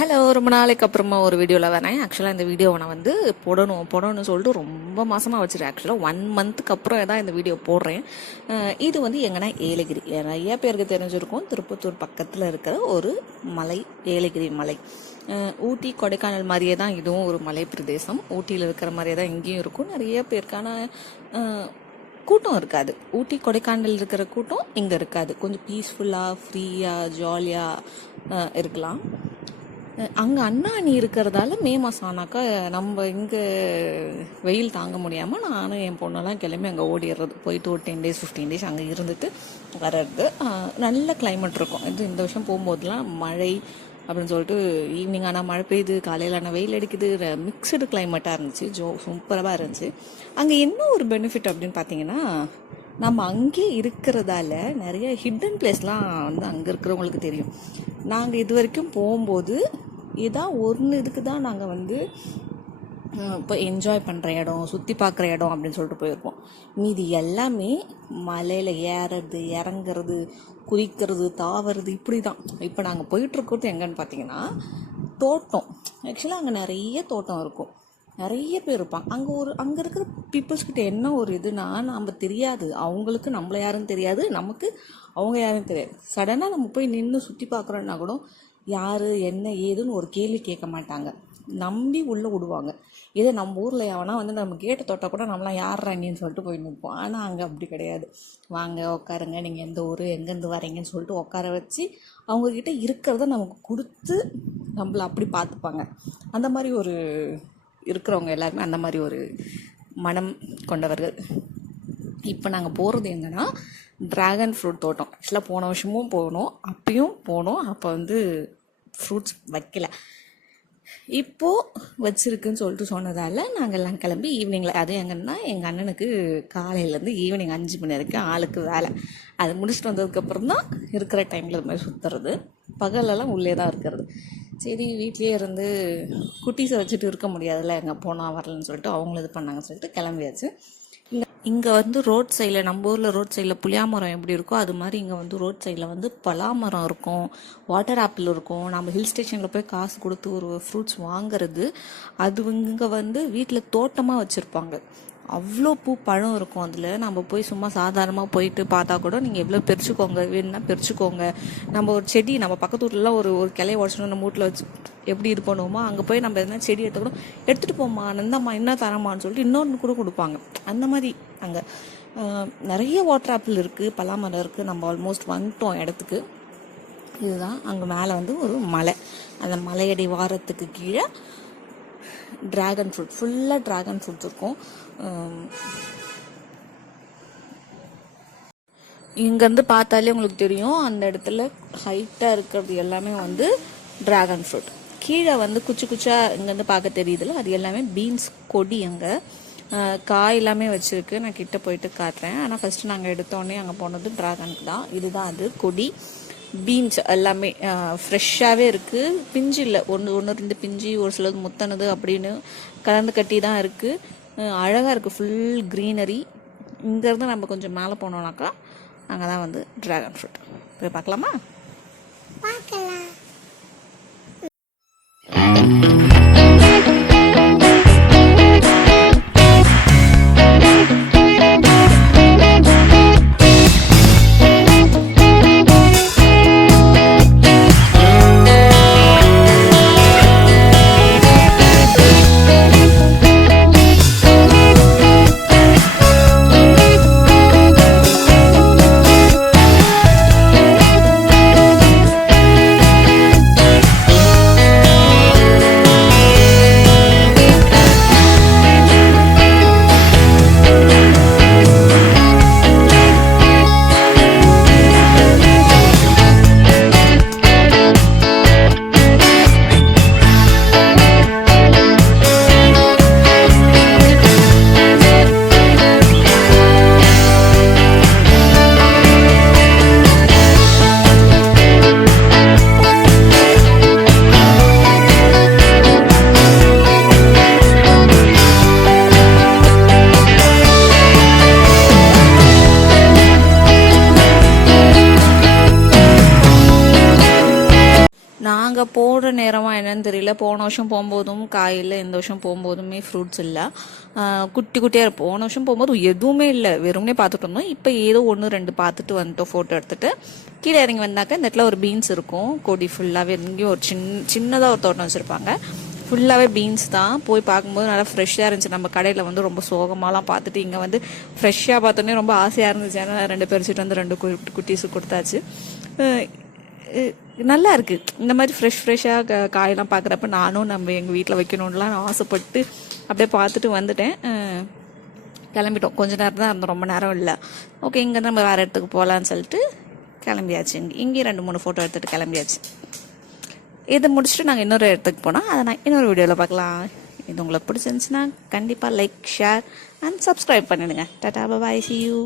Hello ரொம்ப நாளைக்கு அப்புறமா ஒரு வீடியோவில் வரேன். ஆக்சுவலாக இந்த வீடியோவை நான் வந்து போடணும் போடணும்னு சொல்லிட்டு ரொம்ப மாதமாக வச்சிருக்கேன் ஆக்சுவலாக ஒன் மந்த்துக்கு அப்புறம் தான் இந்த வீடியோ போடுறேன். இது வந்து எங்கன்னா ஏலகிரி. நிறைய பேருக்கு தெரிஞ்சிருக்கும். திருப்பத்தூர் பக்கத்தில் இருக்கிற ஒரு மலை ஏலகிரி மலை. ஊட்டி கொடைக்கானல் மாதிரியே தான் இதுவும் ஒரு மலை பிரதேசம். ஊட்டியில் இருக்கிற மாதிரியே தான் இங்கேயும் இருக்கும். நிறைய பேருக்கான கூட்டம் இருக்காது. ஊட்டி கொடைக்கானல் இருக்கிற கூட்டம் இங்கே இருக்காது. கொஞ்சம் பீஸ்ஃபுல்லாக ஃப்ரீயாக ஜாலியாக இருக்கலாம். அங்கே அண்ணா அணி இருக்கிறதால மே மாதம் ஆனாக்கா நம்ம இங்கே வெயில் தாங்க முடியாமல் நானும் என் பொண்ணெல்லாம் கிளம்பி அங்கே ஓடிடுறது. போயிட்டு ஒரு டென் டேஸ் ஃபிஃப்டீன் டேஸ் அங்கே இருந்துட்டு வர்றது. நல்ல கிளைமேட் இருக்கும். இது இந்த வருஷம் போகும்போதெல்லாம் மழை அப்படின்னு சொல்லிட்டு ஈவினிங் ஆனால் மழை பெய்யுது காலையில் ஆனால் வெயில் அடிக்குது. மிக்சடு கிளைமேட்டாக இருந்துச்சு. ஜோ சூப்பராக இருந்துச்சு. அங்கே என்ன ஒரு பெனிஃபிட் அப்படின்னு பார்த்தீங்கன்னா நம்ம அங்கே இருக்கிறதால நிறைய ஹிட்டன் பிளேஸ்லாம் வந்து அங்கே இருக்கிறவங்களுக்கு தெரியும். நாங்கள் இது வரைக்கும் போகும்போது இதான் ஒன்று இதுக்கு தான் நாங்கள் வந்து இப்போ என்ஜாய் பண்ணுற இடம் சுற்றி பார்க்குற இடம் அப்படின்னு சொல்லிட்டு போயிருப்போம் மீதி எல்லாமே மலையில் ஏறுறது இறங்குறது குதிக்கிறது தாவறது இப்படி தான் இப்போ நாங்கள் போயிட்டுருக்கிறது எங்கன்னு பார்த்தீங்கன்னா தோட்டம். ஆக்சுவலாக அங்கே நிறைய தோட்டம் இருக்கும். நிறைய பேர் இருப்பாங்க. அங்கே ஒரு அங்கே இருக்கிற பீப்புள்ஸ்கிட்ட என்ன ஒரு இதுனா நம்ம தெரியாது. அவங்களுக்கு நம்மள யாருன்னு தெரியாது. நமக்கு அவங்க யாருன்னு தெரியாது. சடனாக நம்ம போய் நின்று சுற்றி பார்க்குறோன்னா கூட யார் என்ன ஏதுன்னு ஒரு கேள்வி கேட்க மாட்டாங்க. நம்பி உள்ளே விடுவாங்க. இதே நம்ம ஊரில் எவனா வந்து நம்ம கேட்டு தொட்டால் கூட நம்மளாம் யார் சொல்லிட்டு போய் நிற்போம் ஆனால் அங்கே அப்படி கிடையாது. வாங்க உட்காருங்க நீங்கள் எந்த ஊர் எங்கேருந்து வரீங்கன்னு சொல்லிட்டு உட்கார வச்சு அவங்கக்கிட்ட இருக்கிறத நமக்கு கொடுத்து நம்மள அப்படி பார்த்துப்பாங்க. அந்த மாதிரி ஒரு இருக்கிறவங்க எல்லாருமே அந்த மாதிரி ஒரு மனம் கொண்டவர்கள். இப்போ நாங்கள் போகிறது எங்கன்னா ட்ராகன் ஃப்ரூட் தோட்டம். ஆக்சுவலாக போன வருஷமும் போனோம் அப்பயும் போனோம். அப்போ வந்து ஃப்ரூட்ஸ் வைக்கல. இப்போது வச்சிருக்குன்னு சொல்லிட்டு சொன்னதால் நாங்கள் எல்லாம் கிளம்பி ஈவினிங்கில் அது எங்கன்னா எங்கள் அண்ணனுக்கு காலையிலேருந்து ஈவினிங் அஞ்சு மணி வரைக்கும் ஆளுக்கு வேலை. அது முடிச்சுட்டு வந்ததுக்கப்புறம் தான் இருக்கிற டைமில் இது மாதிரி சுற்றுறது பகலெல்லாம் உள்ளே தான் இருக்கிறது. சரி வீட்லேயே இருந்து குட்டீஸை வச்சுட்டு இருக்க முடியாதுல்ல எங்கே போனால் வரலன்னு சொல்லிட்டு அவங்களும் இது பண்ணாங்கன்னு சொல்லிட்டு கிளம்பியாச்சு. இங்கே வந்து ரோட் சைடில் நம்ம ஊரில் ரோட் சைடில் புளியாமரம் எப்படி இருக்கோ அது மாதிரி இங்கே வந்து ரோட் சைடில் வந்து பலாமரம் இருக்கும். வாட்டர் ஆப்பிள் இருக்கும். நம்ம ஹில் ஸ்டேஷனில் போய் காசு கொடுத்து ஒரு ஃப்ரூட்ஸ் வாங்குறது அது இங்கே வந்து வீட்டில் தோட்டமாக வச்சுருப்பாங்க. அவ்வளோ பூ பழம் இருக்கும் அதில். நம்ம போய் சும்மா சாதாரணமாக போயிட்டு பார்த்தா கூட நீங்கள் எவ்வளோ பிரிச்சுக்கோங்க வேணும்னா பிரிச்சுக்கோங்க. நம்ம ஒரு செடி நம்ம பக்கத்து வீட்டிலலாம் ஒரு ஒரு கிளைய உடச்சிட்டு நம்ம வீட்டில் வச்சு எப்படி இது பண்ணுவோமோ அங்கே போய் நம்ம எதனா செடி எடுத்து கூட எடுத்துகிட்டு போமா இந்தாம்மா என்ன தரமான்னு சொல்லிட்டு இன்னொன்று கூட கொடுப்பாங்க. அந்த மாதிரி அங்கே நிறைய வாட்டர் ஆப்பிள் இருக்குது பலாமரம் இருக்குது நம்ம ஆல்மோஸ்ட் வந்துட்டோம் இடத்துக்கு. இதுதான் அங்கே மேலே வந்து ஒரு மலை. அந்த மலையடி வாரத்துக்கு கீழே டிராகன் ஃப்ரூட் ஃபுல்லாக டிராகன் ஃப்ரூட்ஸ் இருக்கும். இங்கேருந்து பார்த்தாலே உங்களுக்கு தெரியும் அந்த இடத்துல ஹைட்டாக இருக்கிறது எல்லாமே வந்து ட்ராகன் ஃப்ரூட் கீழே வந்து குச்சி குச்சா இங்கேருந்து பார்க்க தெரியுதுல அது எல்லாமே பீன்ஸ் கொடி அங்கே. காய் எல்லாமே வச்சுருக்கு. நான் கிட்ட போயிட்டு காட்டுறேன். ஆனால் ஃபஸ்ட்டு நாங்கள் எடுத்தோடனே அங்கே போனது டிராகனுக்கு தான். இதுதான் அது கொடி. பீன்ஸ் எல்லாமே ஃப்ரெஷ்ஷாகவே இருக்குது பிஞ்சு இல்லை ஒன்று ஒன்று ரெண்டு பிஞ்சு ஒரு சிலது முத்தனது அப்படின்னு கலந்து கட்டி தான் இருக்குது அழகாக இருக்குது ஃபுல் க்ரீனரி இங்கேருந்து நம்ம கொஞ்சம் மேலே போனோம்னாக்கா அங்கே தான் வந்து ட்ராகன் ஃப்ரூட் போய் பார்க்கலாமா? பார்க்கலாம். போடுற நேரமாக என்னன்னு தெரியல. போன வருஷம் போகும்போதும் காயில் இந்த வருஷம் போகும்போதுமே ஃப்ரூட்ஸ் இல்லை. குட்டி குட்டியாக போன வருஷம் போகும்போது எதுவுமே இல்லை. வெறுமனே பார்த்துட்டு இருந்தோம். இப்போ ஏதோ ஒன்று ரெண்டு பார்த்துட்டு வந்துட்டோம் ஃபோட்டோ எடுத்துகிட்டு கீழே இறங்கி வந்தாக்க இந்த இடத்துல ஒரு பீன்ஸ் இருக்கும். கொடி ஃபுல்லாகவே எங்கேயும் ஒரு சின் சின்னதாக ஒரு தோட்டம் வச்சுருப்பாங்க. ஃபுல்லாகவே பீன்ஸ் தான். போய் பார்க்கும்போது நல்லா ஃப்ரெஷ்ஷாக இருந்துச்சு. நம்ம கடையில் வந்து ரொம்ப சோகமாலாம் பார்த்துட்டு இங்கே வந்து ஃப்ரெஷ்ஷாக பார்த்தோன்னே ரொம்ப ஆசையாக இருந்துச்சு. ஏன்னா ரெண்டு பேர் வச்சுட்டு வந்து ரெண்டு கு- குட்டீஸு கொடுத்தாச்சு. நல்லா இருக்குது இந்த மாதிரி ஃப்ரெஷ் ஃப்ரெஷ்ஷாக காயெல்லாம் பார்க்குறப்ப நானும் நம்ம எங்கள் வீட்டில் வைக்கணும்லாம் நான் ஆசைப்பட்டு அப்படியே பார்த்துட்டு வந்துட்டேன். கிளம்பிட்டோம். கொஞ்ச நேரம் தான் இருந்தோம். ரொம்ப நேரம் இல்லை. ஓகே இங்கே நம்ம வேறு இடத்துக்கு போகலான்னு சொல்லிட்டு கிளம்பியாச்சு. இங்கே இங்கேயும் ரெண்டு மூணு ஃபோட்டோ எடுத்துகிட்டு கிளம்பியாச்சு. இதை முடிச்சுட்டு நாங்கள் இன்னொரு இடத்துக்கு போனோம் அதை நான் இன்னொரு வீடியோவில் பார்க்கலாம். இது உங்களுக்கு பிடிச்சிருந்துச்சுன்னா கண்டிப்பாக லைக் ஷேர் அண்ட் சப்ஸ்கிரைப் பண்ணிடுங்க. டாடா பாய் சி யூ